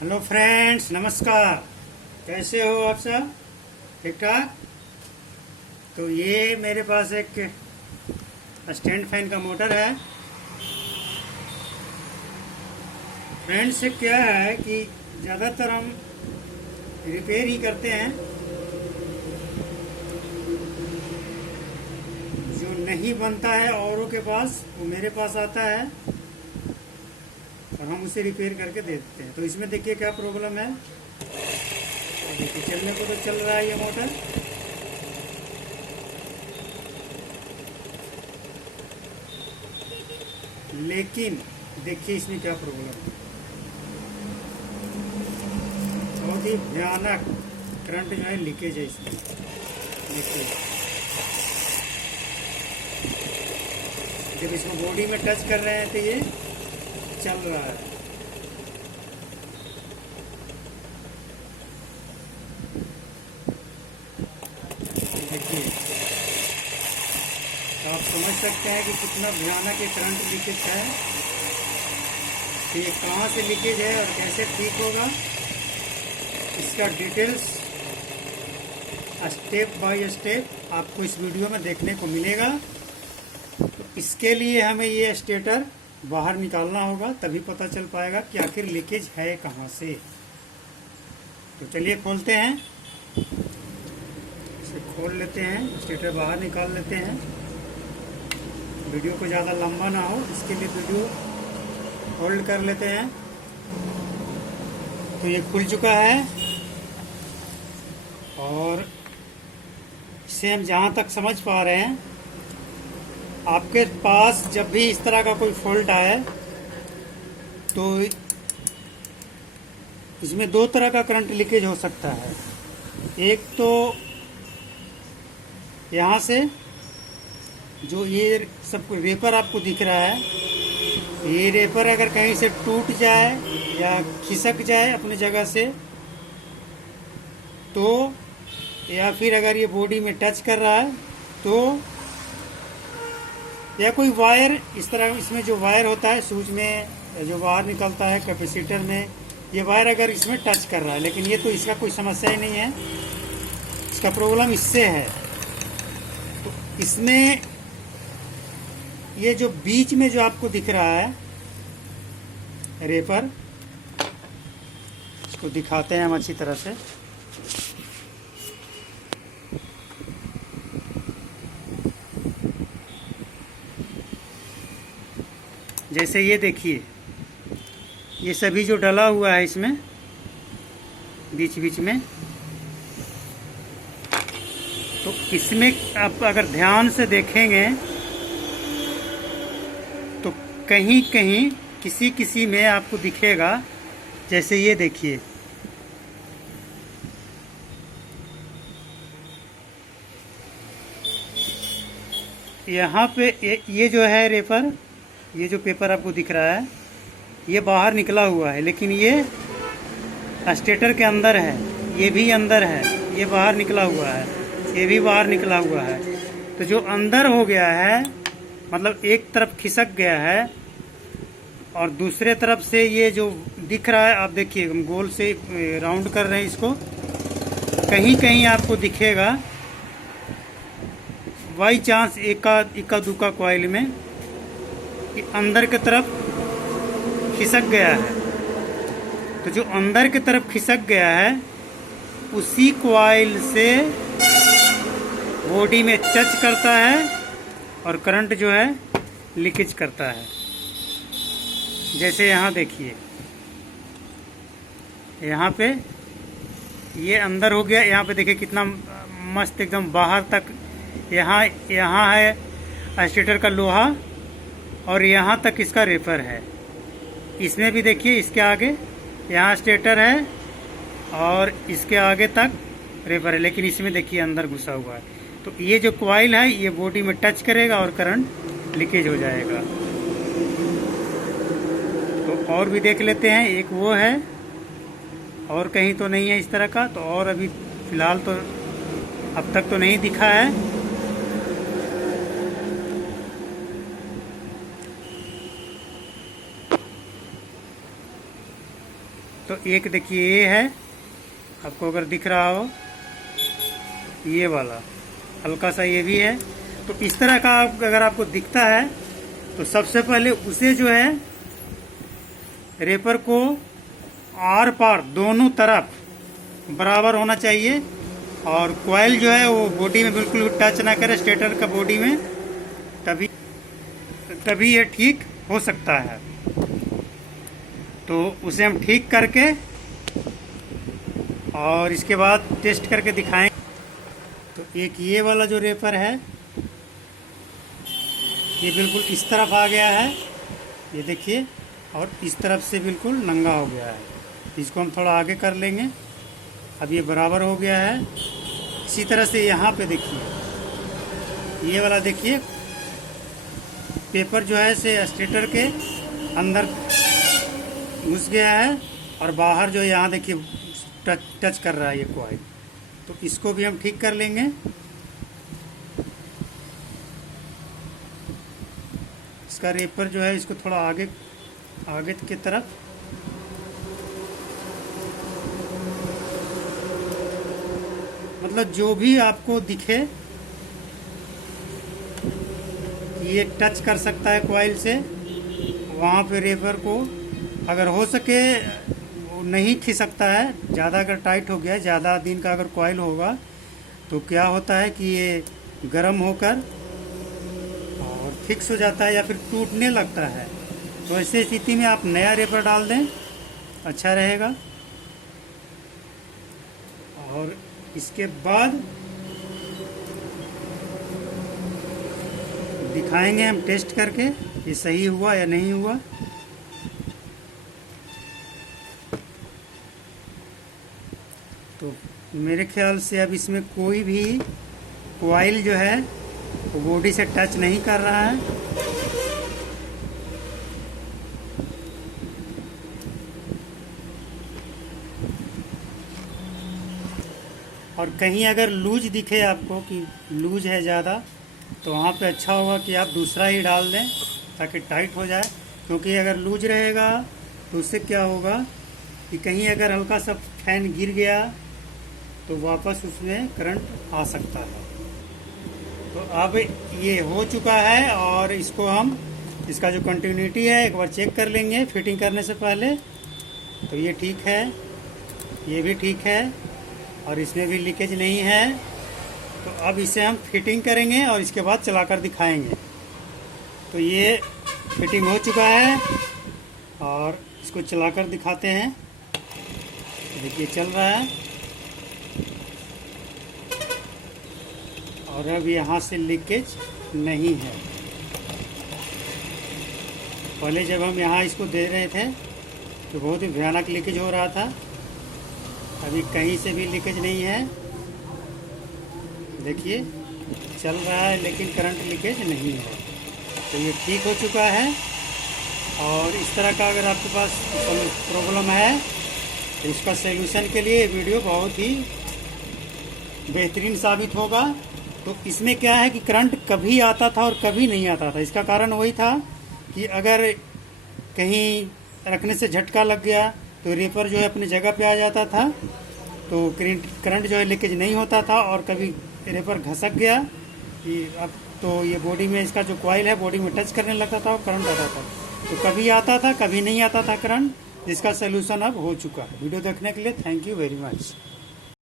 Hello friends, नमस्कार। कैसे हो आप सब? ठीक ठाक। तो ये मेरे पास एक स्टैंड फैन का मोटर है। फ्रेंड्स, क्या है कि ज़्यादातर हम रिपेयर ही करते हैं। जो नहीं बनता है औरों के पास, वो मेरे पास आता है और हम उसे रिपेयर करके दे देते हैं। तो इसमें देखिए क्या प्रॉब्लम है। और देखिए चलने को तो चल रहा है ये मोटर, लेकिन देखिए इसमें क्या प्रॉब्लम है। बहुत ही भयानक करंट जो है लीकेज है इसमें। देखिए जब इसको बॉडी में टच कर रहे हैं तो ये चल रहा है। देखिए तो आप समझ सकते हैं कि कितना भयानक ये करंट लीकेज है। तो ये कहाँ से लीकेज है और कैसे ठीक होगा, इसका डिटेल्स स्टेप बाय स्टेप आपको इस वीडियो में देखने को मिलेगा। तो इसके लिए हमें ये स्टेटर बाहर निकालना होगा, तभी पता चल पाएगा कि आखिर लीकेज है कहाँ से। तो चलिए खोलते हैं, इसे खोल लेते हैं, स्टेटर बाहर निकाल लेते हैं। वीडियो को ज़्यादा लंबा ना हो, इसके लिए वीडियो होल्ड कर लेते हैं। तो ये खुल चुका है और इसे हम जहाँ तक समझ पा रहे हैं, आपके पास जब भी इस तरह का कोई फॉल्ट आए तो इसमें दो तरह का करंट लीकेज हो सकता है। एक तो यहाँ से जो ये सब रेपर आपको दिख रहा है, ये रेपर अगर कहीं से टूट जाए या खिसक जाए अपनी जगह से, तो या फिर अगर ये बॉडी में टच कर रहा है तो, या कोई वायर इस तरह, इसमें जो वायर होता है स्विच में जो बाहर निकलता है कैपेसिटर में, ये वायर अगर इसमें टच कर रहा है, लेकिन ये तो इसका कोई समस्या ही नहीं है, इसका प्रॉब्लम इससे है। तो इसमें ये जो बीच में जो आपको दिख रहा है रेपर, इसको दिखाते हैं हम अच्छी तरह से। जैसे ये देखिए, ये सभी जो डला हुआ है इसमें बीच बीच में, तो इसमें आप अगर ध्यान से देखेंगे तो कहीं कहीं किसी किसी में आपको दिखेगा। जैसे ये देखिए, यहाँ पे ये जो है रेपर, ये जो पेपर आपको दिख रहा है, ये बाहर निकला हुआ है, लेकिन ये स्टेटर के अंदर है, ये भी अंदर है, ये बाहर निकला हुआ है, ये भी बाहर निकला हुआ है। तो जो अंदर हो गया है, मतलब एक तरफ खिसक गया है, और दूसरे तरफ से ये जो दिख रहा है, आप देखिए हम गोल से राउंड कर रहे हैं इसको, कहीं कहीं आपको दिखेगा बाई चांस इक्का दुक्का कॉइल में कि अंदर की तरफ खिसक गया है। तो जो अंदर की तरफ खिसक गया है, उसी कॉइल से बॉडी में टच करता है और करंट जो है लीकेज करता है। जैसे यहाँ देखिए, यहाँ पे ये अंदर हो गया, यहाँ पे देखिए कितना मस्त एकदम बाहर तक, यहाँ है स्टेटर का लोहा और यहाँ तक इसका रेपर है। इसमें भी देखिए, इसके आगे यहाँ स्टेटर है और इसके आगे तक रेपर है, लेकिन इसमें देखिए अंदर घुसा हुआ है। तो ये जो कॉइल है, ये बॉडी में टच करेगा और करंट लीकेज हो जाएगा। तो और भी देख लेते हैं, एक वो है और कहीं तो नहीं है इस तरह का। तो और अभी फ़िलहाल तो अब तक तो नहीं दिखा है। तो एक देखिए ये है, आपको अगर दिख रहा हो, ये वाला हल्का सा ये भी है। तो इस तरह का अगर आपको दिखता है तो सबसे पहले उसे जो है रेपर को आर पार दोनों तरफ बराबर होना चाहिए, और कॉइल जो है वो बॉडी में बिल्कुल टच ना करे, स्टेटर का बॉडी में, तभी ये ठीक हो सकता है। तो उसे हम ठीक करके और इसके बाद टेस्ट करके दिखाएंगे। तो एक ये वाला जो रेपर है ये बिल्कुल इस तरफ आ गया है, ये देखिए, और इस तरफ से बिल्कुल नंगा हो गया है। इसको हम थोड़ा आगे कर लेंगे, अब ये बराबर हो गया है। इसी तरह से यहाँ पे देखिए, ये वाला देखिए पेपर जो है से स्टेटर के अंदर घुस गया है, और बाहर जो यहाँ देखिए टच कर रहा है ये कॉइल। तो इसको भी हम ठीक कर लेंगे। इसका रेपर जो है इसको थोड़ा आगे की तरफ, मतलब जो भी आपको दिखे कि ये टच कर सकता है कॉइल से, वहाँ पे रेपर को अगर हो सके नहीं खिसकता है। ज़्यादा अगर टाइट हो गया, ज़्यादा दिन का अगर कॉइल होगा तो क्या होता है कि ये गर्म होकर और फिक्स हो जाता है या फिर टूटने लगता है। तो ऐसे स्थिति में आप नया रेपर डाल दें, अच्छा रहेगा। और इसके बाद दिखाएंगे हम टेस्ट करके ये सही हुआ या नहीं हुआ। तो मेरे ख्याल से अब इसमें कोई भी कॉइल जो है वो बॉडी से टच नहीं कर रहा है। और कहीं अगर लूज दिखे आपको कि लूज है ज़्यादा, तो वहाँ पे अच्छा होगा कि आप दूसरा ही डाल दें ताकि टाइट हो जाए। क्योंकि अगर लूज रहेगा तो उससे क्या होगा कि कहीं अगर हल्का सा फैन गिर गया तो वापस उसमें करंट आ सकता है। तो अब ये हो चुका है, और इसको हम इसका जो कंटिन्यूटी है एक बार चेक कर लेंगे फिटिंग करने से पहले। तो ये ठीक है, ये भी ठीक है, और इसमें भी लीकेज नहीं है। तो अब इसे हम फिटिंग करेंगे और इसके बाद चलाकर दिखाएंगे। तो ये फिटिंग हो चुका है और इसको चलाकर दिखाते हैं। देखिए चल रहा है, और अब यहाँ से लीकेज नहीं है। पहले जब हम यहाँ इसको दे रहे थे तो बहुत ही भयानक लीकेज हो रहा था। अभी कहीं से भी लीकेज नहीं है। देखिए चल रहा है लेकिन करंट लीकेज नहीं है। तो ये ठीक हो चुका है। और इस तरह का अगर आपके पास प्रॉब्लम है तो इसका सलूशन के लिए वीडियो बहुत ही बेहतरीन साबित होगा। तो इसमें क्या है कि करंट कभी आता था और कभी नहीं आता था। इसका कारण वही था कि अगर कहीं रखने से झटका लग गया तो रेपर जो है अपनी जगह पे आ जाता था, तो करंट जो है लीकेज नहीं होता था। और कभी रेपर घसक गया कि अब तो ये बॉडी में इसका जो कॉइल है बॉडी में टच करने लगता था और करंट आता था। तो कभी आता था कभी नहीं आता था करंट, जिसका सलूशन अब हो चुका है। वीडियो देखने के लिए थैंक यू वेरी मच।